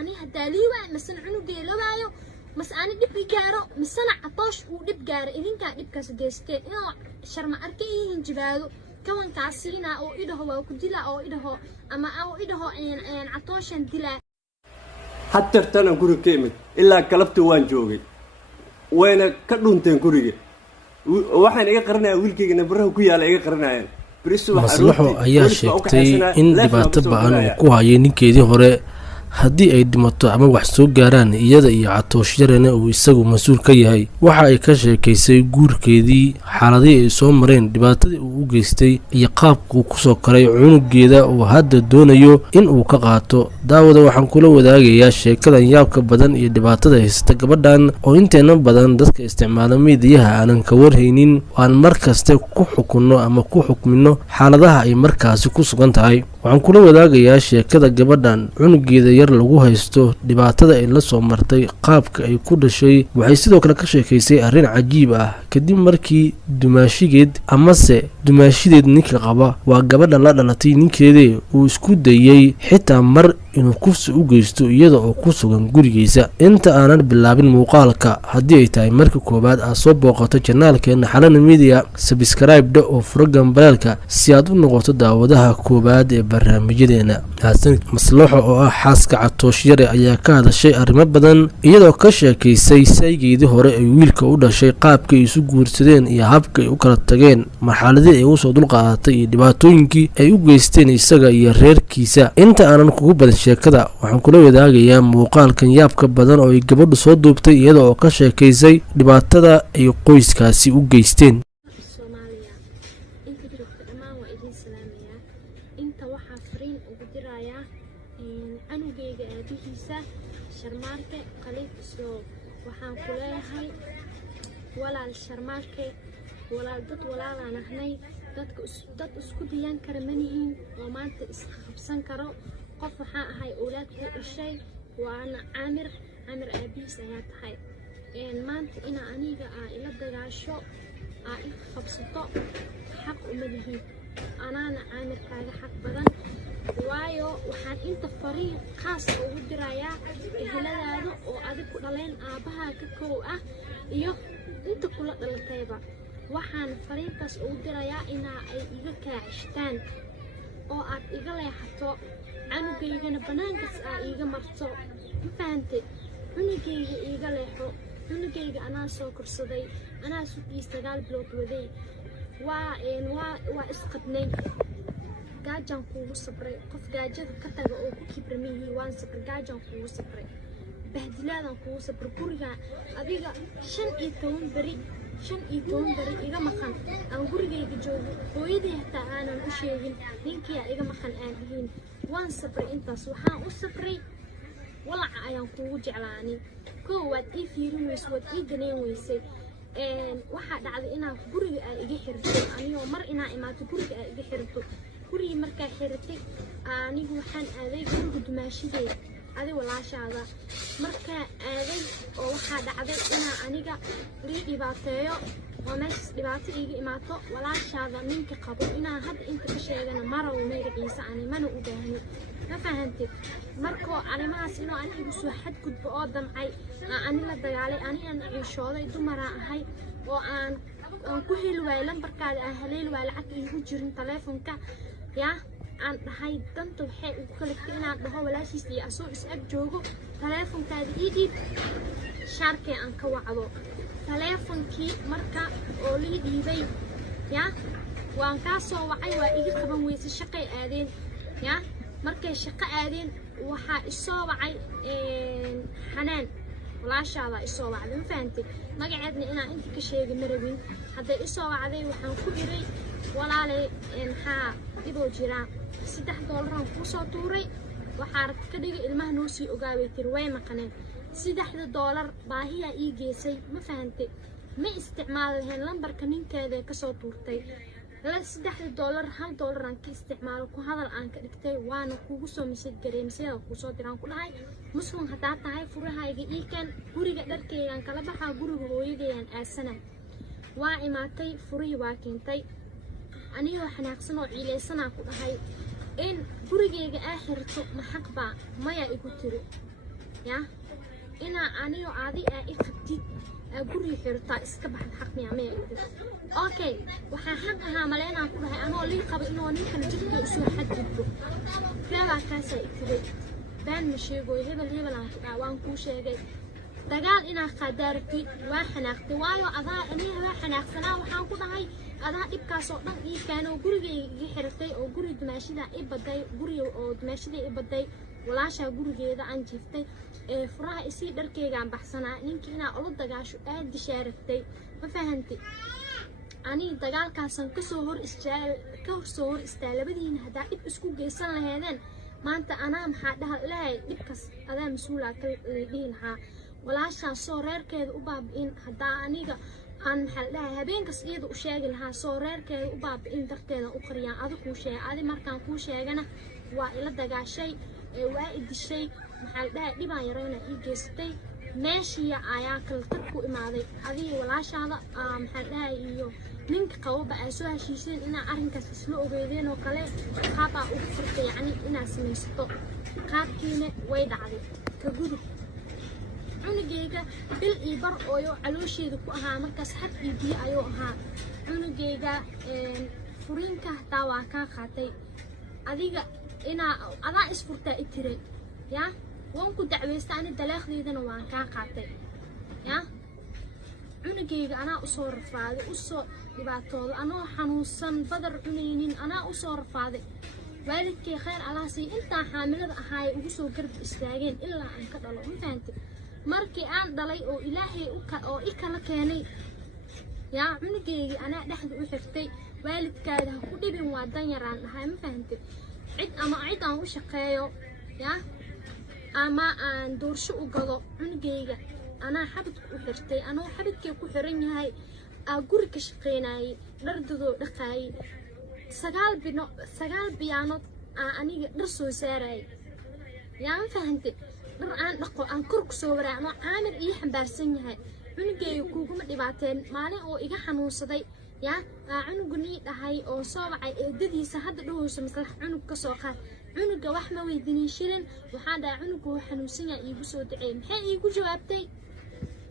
أنا هداليوة مثلا عنو جيلوايو بس أنا دب جارو مثلا عطاش ودب جار إذن كان دب كسجستي إنه شرم أركيه جبادو كون كعسينا أو إده هو كدلا أو إده هو أما أو إده هو إن عطاشن دلا حتى تنا كوري كيمت إلا كلبت وان جوجي وين كدون تنكوري waxaan iga qarnaa wiilkayga baraha ku yaala iga qarnayaan maslaxo ayaa sheegtay in dhibaato ba'an uu ku hayay ninkeedii hore haddii ay dhimato ama wax soo gaaraan iyada iyo catoosh yarena uu isagu mas-uul ka yahay waxa ay ka sheekaysay guurkeedii xaaladii ay soo mareen dhibaatadii uu u geystay iyo qaabkuu kusoo koray cunugeeda uu hadda doonayo in uu ka qaato daawada waxaan kula wadaagayaa sheekadan yaabka badan iyo dhibaatada haysta gabadhan oo inteena badan dadka isticmaala miidiyaha aanan ka warhaynin aan mar kaste ku xukunno ama ku xukmino xaaladaha ay markaasi ku sugan tahay waxaan kula wadaagayaa sheekada gabadhan cunugeeda yar lagu haysto dhibaatada ay la soo martay qaabka ay ku dhashay waxay sidoo kale ka sheekaysay arrin cajiib ah kadib markii dumaashigeed amase dumaashideed ninka qaba waa gabadha la dhalatay ninkeedii uu isku dayay xitaa mar inuu kufsi u geysto iyada oo ku sugan gurigiisa inta aanan bilaabin muuqaalka haddii ay tahay marka koowaad aad soo booqato janaalkeena xalana media subscribe-da oo furo gambalaalka si aad u noqoto daawadaha koowaad ee barnaamijyadeena maslaxo oo ah xaaska catoosh yare ayaa ka hadashay arrimo badan iyadoo ka sheekaysay saygeedii hore ay wiilka u dhashay qaabka ay isu guursadeen iyo habka ay u kala tageen marxaladii ay usoo dulqaadatay iyo dhibaatooyinkii ay u geysteen isaga iyo reerkiisa inta aanan kugu badan sheekada waxaan kula wadaagayaa muuqaalkan yaabka badan oo ay gabadhu soo duubtay iyada oo ka sheekaysay dhibaatada ay qoyskaasi u geysteen anugeyga aabihiisa sharmaarke qaliib isoo waxaan ku leeyahay walaal sharmaarke walaal dad walaalaan ahnay dad isku diyan kara manihiin oo maanta isqabsan karo qof waxaan ahay awlaad ku dhashay waana caamir aabihiis ayaa tahay maanta ina aniga ila dagaasho i qabsato xaq uma lihiin anaana caamirkaaga xaq badan waayo waxaan inta fariiq khaas ugu dirayaa eheladaada oo adig ku dhaleen aabaha ka kow ah iyo inta kula dhalatayba waxaan fariintaas ugu dirayaa inaa ay iga kaacishtaan oo aad iga leexato canugeygana banaankaas iga marto ma fahantay cunugeyga iga leexo cunugeyga anaa soo korsaday anaa sugiis 9 bilood waday waa isqadnay gaajaan kuugu sabray qof gaajada ka taga oo ku kibramihi waan sabray gaajaan kuugu sabray bahdilaadan kuugu sabray guriga adiga 15 bari iga maqan aan gurigeyga joogo hooyadii hataa aanan u sheegin ninkii iga maqan aan dhihin waan sabray intaas waxaan u sabray walaca ayaan kuugu jeclaani koo waad ii fiirin weyse waad ii daneen weysay waxaa dhacday inaan guriga iga xirto anigoo mar inaa imaato guriga iga xirto gurigi markaa xiratay anigu waxaan aaday guriga dumaashideeda adi walaashaada markaa aaday oo waxaa dhacday inaa aniga lii dhibaateeyo oo meeshaas dhibaato iiga imaato walaashaada ninka qabo inaa hadda inta ka sheegana marow magaciisa ani mana u baahno ma fahantid markoo arrimahaas inuu ani igu soo xadgudbo oo damcay ani la dagaalay ani aan ciishooday dumaraa ahay oo aan ku heli waayay lambarkaada aan haleeli waayay lacag iigu jirin taleefonka yaa aan dhahay danta waxay ugu kaliftay inaan dhaho walaashiis iyo asoo is-ag joogo taleefonkaada ii dhiib shaarkee aan ka wacdo taleefonkii marka oo lii dhiibay yaa waan kaa soo wacay waa iga qaban weyse shaqay aadeen yaa markay shaqo aadeen waxaa isoo wacay xanaan walaashaada isoo wacday ma fahantay magaceedna inaan inta ka sheegay ma rabin hadday isoo wacday waxaan ku iray walaalay maxaa idoo jiraa $3 kuu soo tuuray waxaa rabta ka dhigay ilmaha noo sii ogaaway tiri way maqaneen $3 baahiyaa ii geysay ma fahantay ma isticmaal lahayn lambarka ninkeeda kasoo tuurtay $3 $1 aan ka isticmaalo ku hadal aan ka dhigtay waana kuugu soo misad garay misada kuu soo diraan ku dhahay muslim hadaa tahay furahayga ii kan guriga dharkeygaan kala baxaa guriga hooyadeyaan aasana waa imaatay furihii waa keentay anigoo xanaaqsan oo ciilaysanaa ku dhahay in gurigeyga aaxirto ma xaq baa maya igu tiri ya ina aniyo aadi i qabtid guriga xirtaa iska baxad xaq miya maya igu tiri okay waxaa xaq ahaa maleynaan ku dhahay anoo lii qaba inoo ninkan jidka isoo xadjidbo reebaa kaasay tiri baan ma sheegoy hebel aan ku dhaha waan kuu sheegay dagaal inaa qadaartid waa xanaaqtay waayo adaa aniga waa xanaaqsanaa waxaan ku dhahay adaa dhibkaas oo dhan ii keenay oo gurigeyga iga xirtay oo guri dumaashida i baday guriga oo dumaashida i baday walaashaa gurigeeda aan jiiftay furaha isii dharkeygaan baxsanaa ninkii inaa ula dagaasho aad dishaaragtay ma fahantay anii dagaalkaasan kasoo hor istaa labadiina haddaa dhib isku geysan laheedeen maanta anaa maxaa dhaha lahay dhibkaas adaa mas-uulaa ka dhihi lahaa walaashaa soo reerkeeda u baabi'in haddaa aniga aan maxaa dhahay habeenkas iyada u sheegi lahaa soo reerkeeda u baabi'in darteeda u qariyaan adi kuu sheegay adi markaan kuu sheegana waa ila dagaashay waa i dishay maxaa dhahay dhibaan yarayna ii geystay meeshii ayaa kala tag ku imaaday adiga walaashaada maxaa dhahay iyo ninka qawaba ay soo heshiiseen inaa arrinkaas isla ogeedeen oo kale qaabaa ugu furtay yacni inaa samaysato qaabkiina way dhacday ka gudub cunugeyga bil iyo bar ooyo caloosheeda ku ahaa markaas xad iyo biyo ayuu ahaa cunugeyga furiinka hataa waa kaa qaatay adiga inaa adaa isfurtaa i tiray ya waan ku dacweysta ani dalaaqdeedana waan kaa qaatay ya cunugeyga anaa usoo rafaaday usoo dhibaatooda anoo xanuunsan badar cunaynin anaa usoo rafaaday waalidkay khayr alaasii intaa xaamilada ahaayay ugu soo garab istaageen ilaa aan ka dhalo ma fahantay markii aan dhalay oo ilaahay oo i kala keenay yaa cunugeyga anaa dhexda u xirtay waalidkaada ha ku dhibin waa danyaraan dhahay ma fahantay cid aan u shaqeeyo yaa ama aan doorsho u gado cunugeyga anaa xabadka u xirtay anoo xabadkay ku xiran yahay guri ka shaqeynayay dhardadoo dhaqaayay 9 biyaanood aniga dhar soo saarayay yaa ma fahantay dhar aan dhaqo aan kor ku soo waraa anoo caamir ii xambaarsan yahay cunugeyga kuuguma dhibaateen maalin oo iga xanuunsaday yaa cunuganii dhahay oo soo wacay eedadiisa hadda dhahoosa maslax cunug ka soo qaad cunuga wax ma weydinin shilin waxaa dhahay cunuga wuu xanuunsan yahay iigu soo duceey maxay iigu jawaabtay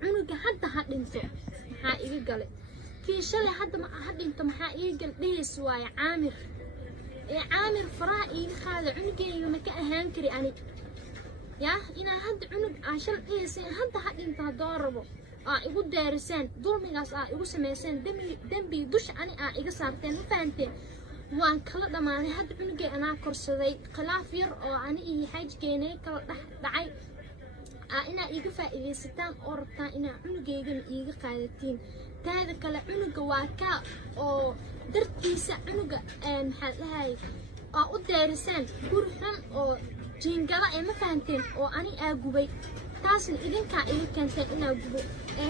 cunuga hadda ha dhinto maxaa iga galay kii shalay hadda ha dhinto maxaa iga gal dhehaysa waaye caamir faraha iiga qaada cunugeyga ma ka ahaan kari ani yaa inaa hadda cunug shal dhehaysa hadda ha dhinto haddoo rabo igu deeriseen dulmigaas igu samayseen dembi dusha ani iga saarteen ma fahanteen waan kala dhamaaday hadda cunugay anaa korsaday khilaaf yar oo ani iyo xaajkeenay kala dhacay inaa iga faa'iidaysataan oo rabtaan inaa cunugeygana iiga qaadatiin taada kale cunuga waa kaa oo dartiisa cunuga maxaa dhahay u deeriseen guri xun oo jiingada ma fahanteen oo ani gubay taasna idinkaa iga keenteen inaa gubo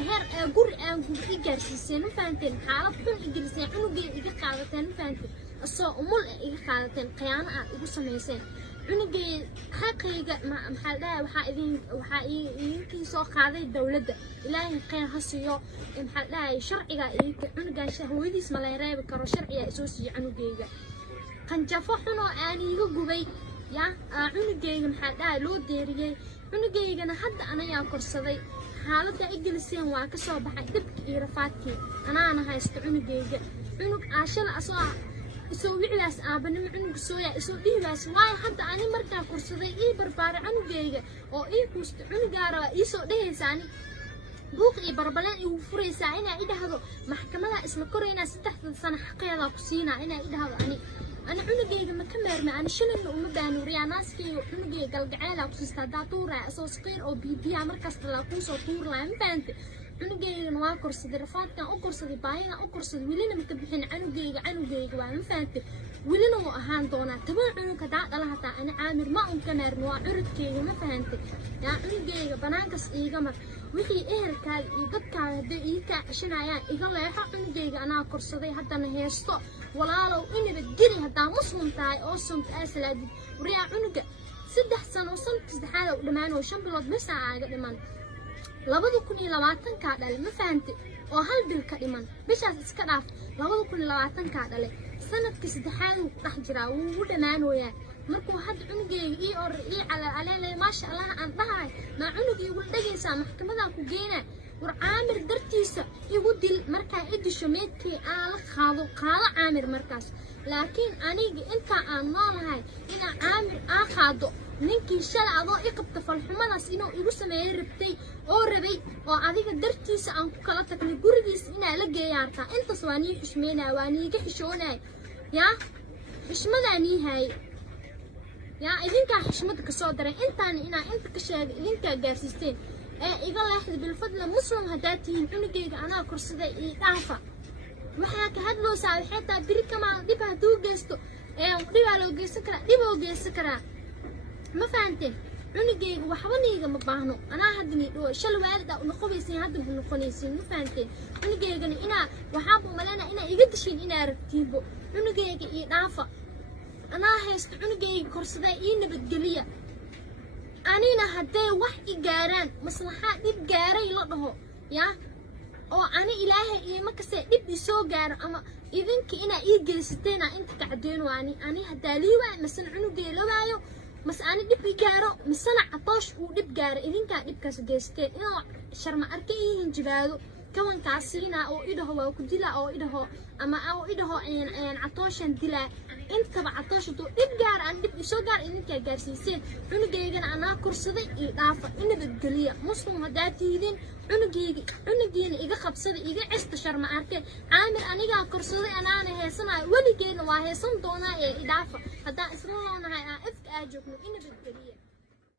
heer guri aan gubo i gaarsiiseen ma fahanteen xaalad xun i geliseen cunugay iga qaadateen ma fahanteen asoo umul iga qaadateen khiyaano igu samayseen cunugay xaqayga maxaa dhahay waxaa idinkii soo qaaday dawladda ilaahay khayr ha siiyo maxaa dhahay sharciga cunugan hooyadiis ma la reebi karo sharciga isoo siiyo cunugayga qanjafo xun oo aan iga gubay ya cunugayga maxaa dhahay loo deeriyey cunugeygana hadda anayaa korsaday xaaladda i geliseen waa ka soo baxay dhibkii iyo rafaadkii anaana haysto cunugeyga cunug shala isoo wiclaas aabanimo cunug sooya isoo dhihibaas waayo hadda ani markaa korsaday ii barbaaray cunugeyga oo ii kuusta cunugaa rabaa iisoo dhehaysa ani buuq iyo barbaleen igu furaysaa inaa i dhahdo maxkamada isla koraynaa 3 sano xaqeedaa ku siinaa inaa i dhahdo ani cunugeyga ma ka maarmay ani shilin uma baanuuriyaa naaskeyga cunugeyga galgaceelaa ku siistaa haddaa tuuraya asoo saqiir oo bibiyaa markasta laa kuusoo tuurlaya ma fahantay cunugeygana waa korsaday rafaadkan u korsaday baahidan u korsaday welina maka bixin cunugeyga waa ma fahantay welina wuu ahaan doonaa 10 cunug haddaa dhala hataa ani caamir ma un ka maarmi waa curudkeyga ma fahantay yaa cunugeyga banaankas iiga mar wixii ehelkaaga iyo dadkaaga hadday ii kaa ceshanayaan iga leexo cunugeyga anaa korsaday haddana heesto walaalow inaba geli haddaa muslim tahay oo sunta salaadid wariyaa cunuga 3 sano sanadka saddexaad u dhammaan oo 5 bilood bas aaga dhiman 2020 dhale ma fahantay oo hal bil ka dhiman bishaas iska dhaaf 2020 dhale sanadka saddexaad uu dhex jiraa wuu dhamaanooyaa markuu hadda cunugeyga ii calaalaleelay maasha allah aan dhahay ma cunugii igu dhagaysaa maxkamadaa ku geynaa war caamir dartiisa igu dil markaa idisho meedkii aan la qaado caamir markaas laakiin aniga intaa aan noolahay inaa caamir aan qaado ninkii shalay adoo i qabta falxumadaas inuu igu sameeyay rabtay oo rabay oo adiga dartiisa aan ku kala tagnay gurigiisa inaa la geeyaartaa intaas waa nii xushmeynaya waa niiga xishoonaya yaa xushmadaa nii haye yaa idinkaa xushmada kasoo daray intaan inaa inta ka sheegay idinkaa gaarsiisteen ee iga leexda bilfadla muslim haddaad tihiin cunugeyga anaa korsaday ii dhaafa waxaa ka hadloosaa waxay taa biri kamaa dhib hadduu geysto dhibaa loo geysan karaa dhiboo geysan karaa ma fahanteen cunugeyga waxba niiga ma baahno anaa hadda nii dhawo shal waalida u noqobaysiin hadda u noqonaysiin ma fahanteen cunugeygana inaa waxaanba umaleynaa inaa iga dishiin inaa rabtiinbo cunugeyga ii dhaafa anaa haysto cunugeyga korsaday ii nabadgeliya anina hadday wax i gaaraan maslaxaa dhib gaaray la dhaho yaa oo ani ilaahay iima kasee dhib isoo gaaro ama idinka inaa ii geysateena inta kacdeen waani ani haddaa lii waay masana cunugey la waayo mas ani dhib i gaaro masana catoosh uu dhib gaaro idinkaa dhibkaas geysteen inuu sharma arka ii hinjibaado kawankaas siinaa oo idhaho waa ku dilaa oo idhaho ama oo idhaho catooshan dilaa intaba catoosh hadduu dhib gaar aan dhib isoo gaar idinkaa gaarsiiseen cunugeygana anaa korsaday ii dhaafa inabadgeliya muslim haddaad tihidiin cunugiina iga qabsada iga cesta sharma arke caamir anigaa korsaday anaana heesanayo weligeedna waa heesan doonaa ee i dhaafa haddaan isla loonahay ifka aa joogno inabadgeliya